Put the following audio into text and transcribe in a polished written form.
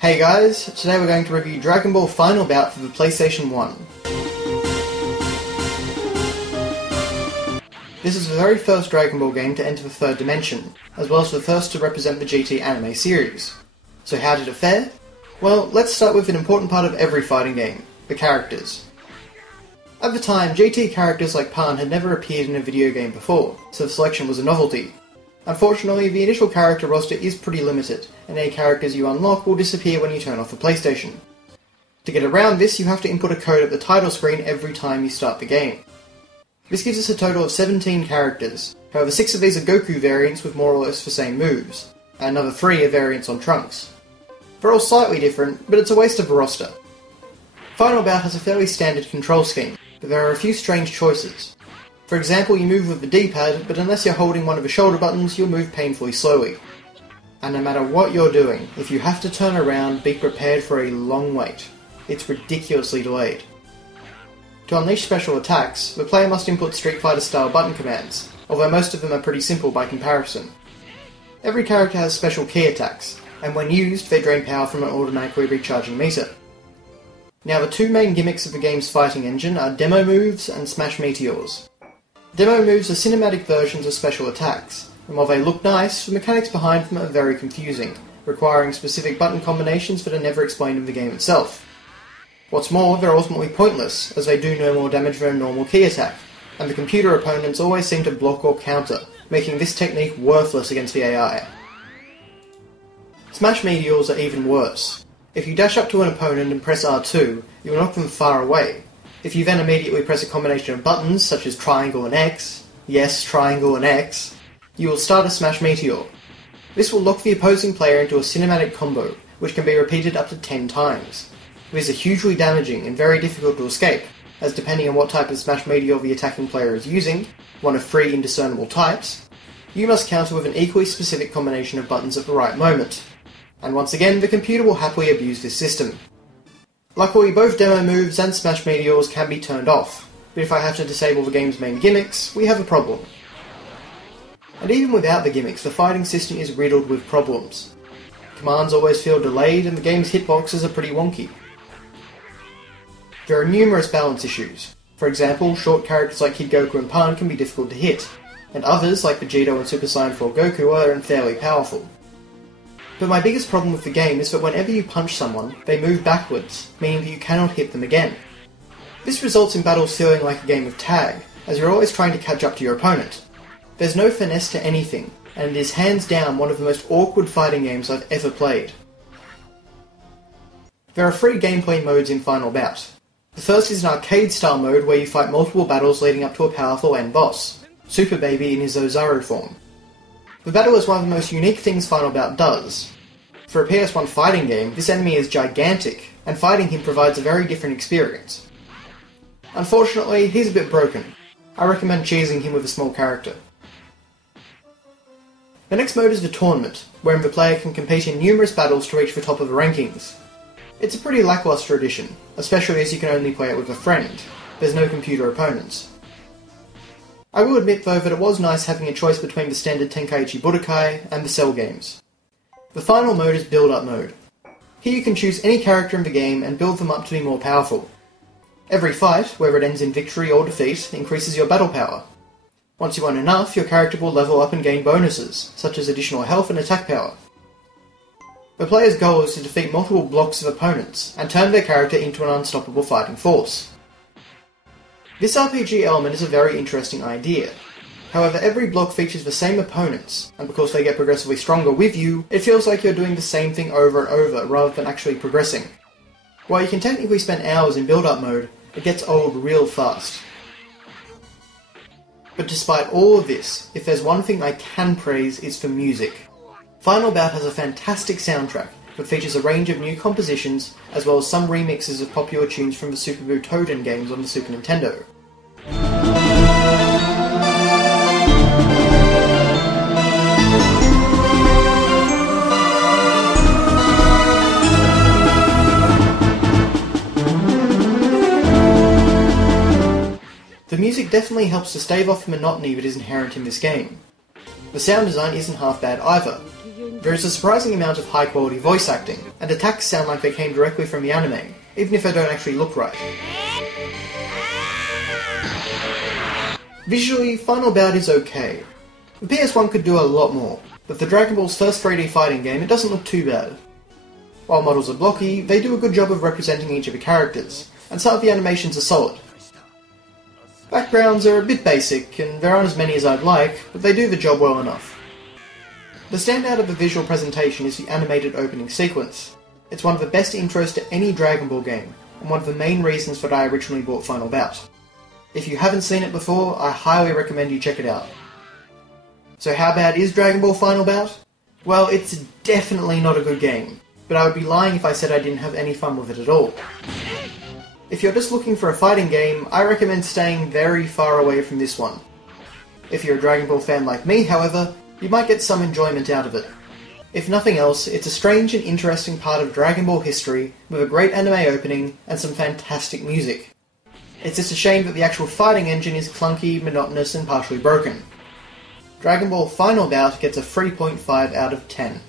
Hey guys, today we're going to review Dragon Ball Final Bout for the PlayStation 1. This is the very first Dragon Ball game to enter the third dimension, as well as the first to represent the GT anime series. So how did it fare? Well, let's start with an important part of every fighting game, the characters. At the time, GT characters like Pan had never appeared in a video game before, so the selection was a novelty. Unfortunately, the initial character roster is pretty limited, and any characters you unlock will disappear when you turn off the PlayStation. To get around this, you have to input a code at the title screen every time you start the game. This gives us a total of 17 characters, however 6 of these are Goku variants with more or less the same moves, and another 3 are variants on Trunks. They're all slightly different, but it's a waste of a roster. Final Bout has a fairly standard control scheme, but there are a few strange choices. For example, you move with the D-pad, but unless you're holding one of the shoulder buttons, you'll move painfully slowly. And no matter what you're doing, if you have to turn around, be prepared for a long wait. It's ridiculously delayed. To unleash special attacks, the player must input Street Fighter-style button commands, although most of them are pretty simple by comparison. Every character has special key attacks, and when used, they drain power from an automatically recharging meter. Now, the two main gimmicks of the game's fighting engine are demo moves and smash meteors. Demo moves are cinematic versions of special attacks, and while they look nice, the mechanics behind them are very confusing, requiring specific button combinations that are never explained in the game itself. What's more, they're ultimately pointless, as they do no more damage than a normal key attack, and the computer opponents always seem to block or counter, making this technique worthless against the AI. Smash meteors are even worse. If you dash up to an opponent and press R2, you will knock them far away. If you then immediately press a combination of buttons, such as triangle and X, yes, triangle and X, you will start a Smash Meteor. This will lock the opposing player into a cinematic combo, which can be repeated up to 10 times. These are hugely damaging and very difficult to escape, as depending on what type of Smash Meteor the attacking player is using, one of 3 indiscernible types, you must counter with an equally specific combination of buttons at the right moment. And once again, the computer will happily abuse this system. Luckily, both demo moves and smash meteors can be turned off, but if I have to disable the game's main gimmicks, we have a problem. And even without the gimmicks, the fighting system is riddled with problems. Commands always feel delayed, and the game's hitboxes are pretty wonky. There are numerous balance issues. For example, short characters like Kid Goku and Pan can be difficult to hit, and others, like Vegito and Super Saiyan 4 Goku, are unfairly powerful. But my biggest problem with the game is that whenever you punch someone, they move backwards, meaning that you cannot hit them again. This results in battles feeling like a game of tag, as you're always trying to catch up to your opponent. There's no finesse to anything, and it is hands down one of the most awkward fighting games I've ever played. There are 3 gameplay modes in Final Bout. The first is an arcade-style mode where you fight multiple battles leading up to a powerful end boss, Super Baby in his Ozaru form. The battle is one of the most unique things Final Bout does. For a PS1 fighting game, this enemy is gigantic, and fighting him provides a very different experience. Unfortunately, he's a bit broken. I recommend cheesing him with a small character. The next mode is the Tournament, wherein the player can compete in numerous battles to reach the top of the rankings. It's a pretty lackluster addition, especially as you can only play it with a friend. There's no computer opponents. I will admit though that it was nice having a choice between the standard Tenkaichi Budokai and the Cell games. The final mode is Build-Up mode. Here you can choose any character in the game and build them up to be more powerful. Every fight, whether it ends in victory or defeat, increases your battle power. Once you won enough, your character will level up and gain bonuses, such as additional health and attack power. The player's goal is to defeat multiple blocks of opponents, and turn their character into an unstoppable fighting force. This RPG element is a very interesting idea. However, every block features the same opponents, and because they get progressively stronger with you, it feels like you're doing the same thing over and over rather than actually progressing. While you can technically spend hours in build-up mode, it gets old real fast. But despite all of this, if there's one thing I can praise, it's for music. Final Bout has a fantastic soundtrack that features a range of new compositions, as well as some remixes of popular tunes from the Super Bout games on the Super Nintendo. The music definitely helps to stave off the monotony that is inherent in this game. The sound design isn't half bad either. There is a surprising amount of high quality voice acting, and attacks sound like they came directly from the anime, even if they don't actually look right. Visually, Final Bout is okay. The PS1 could do a lot more, but for Dragon Ball's first 3D fighting game, it doesn't look too bad. While models are blocky, they do a good job of representing each of the characters, and some of the animations are solid. Backgrounds are a bit basic, and there aren't as many as I'd like, but they do the job well enough. The standout of the visual presentation is the animated opening sequence. It's one of the best intros to any Dragon Ball game, and one of the main reasons that I originally bought Final Bout. If you haven't seen it before, I highly recommend you check it out. So how bad is Dragon Ball Final Bout? Well, it's definitely not a good game, but I would be lying if I said I didn't have any fun with it at all. If you're just looking for a fighting game, I recommend staying very far away from this one. If you're a Dragon Ball fan like me, however, you might get some enjoyment out of it. If nothing else, it's a strange and interesting part of Dragon Ball history, with a great anime opening and some fantastic music. It's just a shame that the actual fighting engine is clunky, monotonous, and partially broken. Dragon Ball Final Bout gets a 3.5 out of 10.